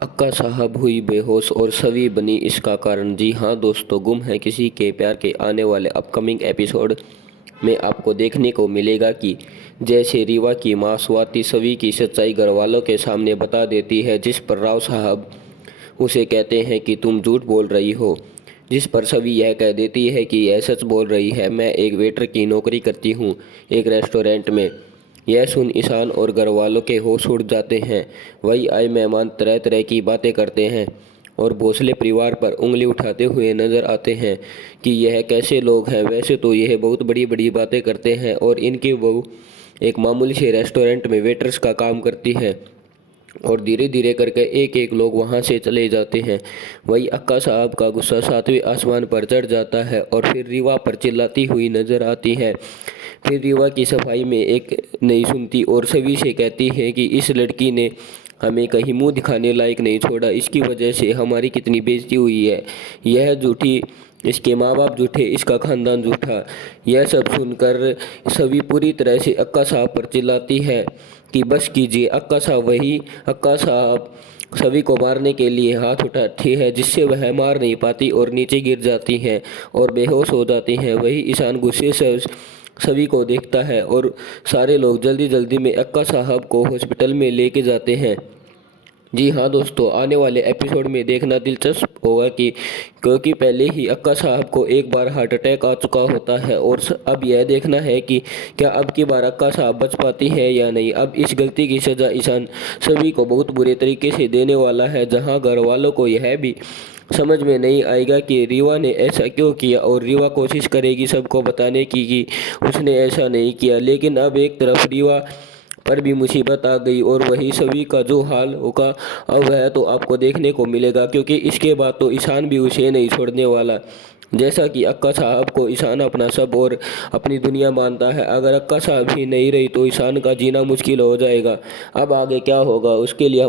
अक्का साहब हुई बेहोश और सवी बनी इसका कारण। जी हाँ दोस्तों, गुम है किसी के प्यार के आने वाले अपकमिंग एपिसोड में आपको देखने को मिलेगा कि जैसे रीवा की मां स्वाति सवी की सच्चाई घर वालों के सामने बता देती है, जिस पर राव साहब उसे कहते हैं कि तुम झूठ बोल रही हो। जिस पर सवी यह कह देती है कि यह सच बोल रही है, मैं एक वेटर की नौकरी करती हूँ एक रेस्टोरेंट में। यह सुन ईशान और घर वालों के होश उड़ जाते हैं। वही आए मेहमान तरह तरह की बातें करते हैं और भोसले परिवार पर उंगली उठाते हुए नजर आते हैं कि यह कैसे लोग हैं। वैसे तो यह बहुत बड़ी बड़ी बातें करते हैं और इनकी बहू एक मामूली से रेस्टोरेंट में वेटर्स का काम करती है और धीरे धीरे करके एक एक लोग वहां से चले जाते हैं। वही अक्का साहब का गुस्सा सातवें आसमान पर चढ़ जाता है और फिर रीवा पर चिल्लाती हुई नजर आती है। फिर रीवा की सफाई में एक नहीं सुनती और सभी से कहती है कि इस लड़की ने हमें कहीं मुंह दिखाने लायक नहीं छोड़ा, इसकी वजह से हमारी कितनी बेइज्जती हुई है। यह झूठी, इसके माँ बाप झूठे, इसका खानदान झूठा। यह सब सुनकर सभी पूरी तरह से अक्का साहब पर चिल्लाती है कि बस कीजिए। अक्का साहब सभी को मारने के लिए हाथ उठाती है, जिससे वह मार नहीं पाती और नीचे गिर जाती हैं और बेहोश हो जाती हैं। वही ईशान गुस्से से सभी को देखता है और सारे लोग जल्दी जल्दी में अक्का साहब को हॉस्पिटल में लेके जाते हैं। जी हाँ दोस्तों, आने वाले एपिसोड में देखना दिलचस्प होगा कि क्योंकि पहले ही अक्का साहब को एक बार हार्ट अटैक आ चुका होता है और अब यह देखना है कि क्या अब की बार अक्का साहब बच पाती है या नहीं। अब इस गलती की सज़ा ईशान सभी को बहुत बुरे तरीके से देने वाला है, जहां घर वालों को यह भी समझ में नहीं आएगा कि रीवा ने ऐसा क्यों किया और रीवा कोशिश करेगी सबको बताने की कि उसने ऐसा नहीं किया। लेकिन अब एक तरफ रीवा पर भी मुसीबत आ गई और वही सभी का जो हाल होगा अब वह तो आपको देखने को मिलेगा, क्योंकि इसके बाद तो ईशान भी उसे नहीं छोड़ने वाला। जैसा कि अक्का साहब को ईशान अपना सब और अपनी दुनिया मानता है, अगर अक्का साहब ही नहीं रही तो ईशान का जीना मुश्किल हो जाएगा। अब आगे क्या होगा उसके लिए